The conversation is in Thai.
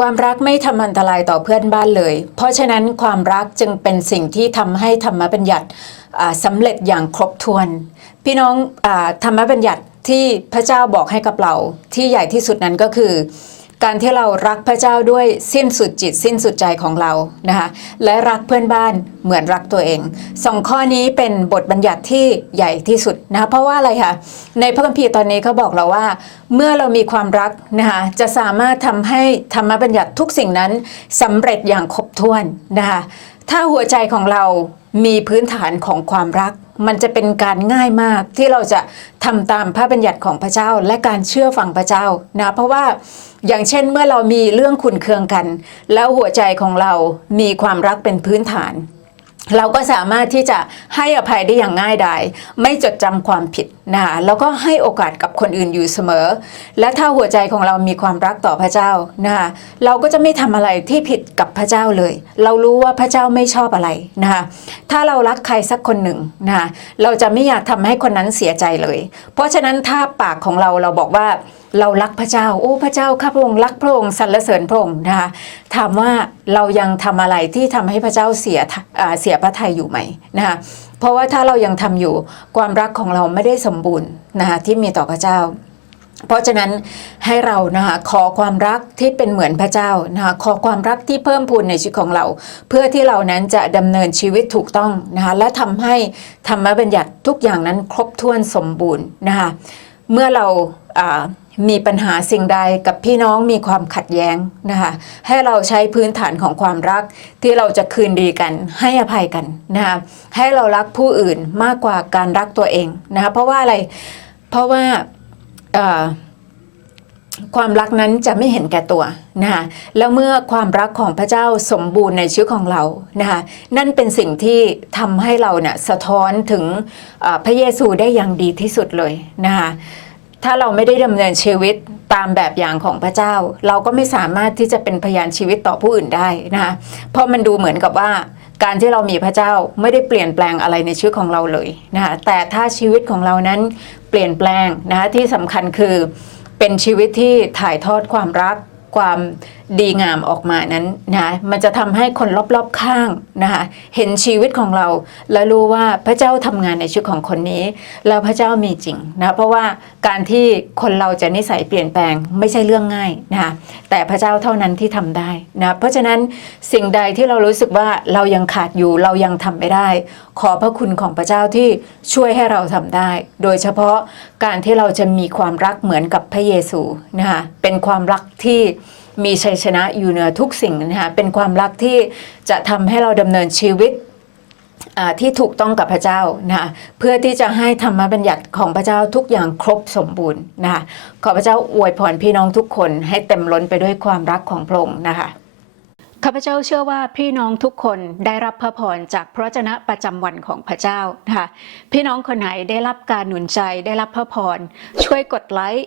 ความรักไม่ทำอันตรายต่อเพื่อนบ้านเลย เพราะฉะนั้นความรักจึงเป็นสิ่งที่ทำให้ธรรมบัญญัติสำเร็จอย่างครบถ้วน พี่น้องอธรรมบัญญัติที่พระเจ้าบอกให้กับเราที่ใหญ่ที่สุดนั้นก็คือ การที่เรารักพระเจ้าด้วยสิ้นสุดจิตสิ้นสุดใจของเรานะคะและรักเพื่อนบ้านเหมือนรักตัวเองสองข้อนี้เป็นบทบัญญัติที่ใหญ่ที่สุดนะคะเพราะว่าอะไรคะในพระคัมภีร์ตอนนี้เขาบอกเราว่า เมื่อเรามีความรักนะคะจะสามารถทำให้ธรรมบัญญัติทุกสิ่งนั้นสำเร็จอย่างครบถ้วนนะคะ ถ้าหัวใจของเรามีพื้นฐานของความรัก มันจะเป็นการง่ายมากที่เราจะทำตามพระบัญญัติของพระเจ้า และการเชื่อฟังพระเจ้านะเพราะว่าอย่างเช่นเมื่อเรามีเรื่องขุนเคืองกัน แล้วหัวใจของเรามีความรักเป็นพื้นฐาน เราก็สามารถที่จะให้อภัยได้อย่างง่ายดายไม่จดจำความผิดนะคะแล้วก็ให้โอกาสก คนอื่นอยู่เสมอ และถ้าหัวใจของเรามีความรักต่อพระเจ้านะคะเราก็จะไม่ทำอะไรที่ผิดกับพระเจ้าเลย เรารู้ว่าพระเจ้าไม่ชอบอะไรนะคะถ้าเรารักใครสักคนหนึ่งนะคะเราจะไม่อยากทำให้คนนั้นเสียใจเลย เพราะฉะนั้นถ้าปากของเราเราบอกว่าเรารักพระเจ้า โอ้พระเจ้าข้าพระองค์รักพระองค์สรรเสริญพระองค์นะคะถามว่าเรายังทำอะไรที่ทำให้พระเจ้าเสียเสียพระทัยอยู่ไหมนะคะเพราะว่าถ้าเรายังทำอยู่ความรักของเราไม่ได้สมบูรณ์นะคะที่มีต่อพระเจ้า เพราะฉะนั้นให้เรานะคะขอความรักที่เป็นเหมือนพระเจ้านะคะขอความรักที่เพิ่มพูนในชีวิตของเรา เพื่อที่เรานั้นจะดำเนินชีวิตถูกต้องนะคะและทำให้ธรรมบัญญัติทุกอย่างนั้นครบถ้วนสมบูรณ์นะคะ เมื่อเรามีปัญหาสิ่งใดกับพี่น้องมีความขัดแย้งนะคะให้เราใช้พื้นฐานของความรักที่เราจะคืนดีกันให้อภัยกันนะคะให้เรารักผู้อื่นมากกว่าการรักตัวเองนะคะเพราะว่าอะไรเพราะว่าความรักนั้นจะไม่เห็นแก่ตัวนะคะแล้วเมื่อความรักของพระเจ้าสมบูรณ์ในชีวิตของเรานะคะนั่นเป็นสิ่งที่ทำให้เราเนี่ยสะท้อนถึงพระเยซูได้อย่างดีที่สุดเลยนะคะ ถ้าเราไม่ได้ดำเนินชีวิตตามแบบอย่างของพระเจ้า เราก็ไม่สามารถที่จะเป็นพยานชีวิตต่อผู้อื่นได้นะคะเพราะมันดูเหมือนกับว่าการที่เรามีพระเจ้าไม่ได้เปลี่ยนแปลงอะไรในชีวิตของเราเลยนะคะแต่ถ้าชีวิตของเรานั้นเปลี่ยนแปลงนะคะที่สำคัญคือเป็นชีวิตที่ถ่ายทอดความรักความ ดีงามออกมานั้นนะมันจะทำให้คนรอบๆข้างนะคะเห็นชีวิตของเราและรู้ว่าพระเจ้าทำงานในชีวิตของคนนี้ แล้วพระเจ้ามีจริงนะเพราะว่าการที่คนเราจะนิสัยเปลี่ยนแปลงไม่ใช่เรื่องง่ายนะคะแต่พระเจ้าเท่านั้นที่ทำได้นะเพราะฉะนั้นสิ่งใดที่เรารู้สึกว่าเรายังขาดอยู่เรายังทำไม่ได้ ขอพระคุณของพระเจ้าที่ช่วยให้เราทำได้ โดยเฉพาะการที่เราจะมีความรักเหมือนกับพระเยซูนะคะเป็นความรักที่ มีชัยชนะอยู่เหนือทุกสิ่งนะคะเป็นความรักที่จะทำให้เราดำเนินชีวิตที่ถูกต้องกับพระเจ้านะคะเพื่อที่จะให้ธรรมบัญญัติของพระเจ้าทุกอย่างครบสมบูรณ์นะคะขอพระเจ้าอวยพรพี่น้องทุกคนให้เต็มล้นไปด้วยความรักของพระองค์นะคะข้าพเจ้าเชื่อว่าพี่น้องทุกคนได้รับพระพรจากพระวจนะประจำวันของพระเจ้านะคะพี่น้องคนไหนได้รับการหนุนใจได้รับพระพรช่วยกดไลค์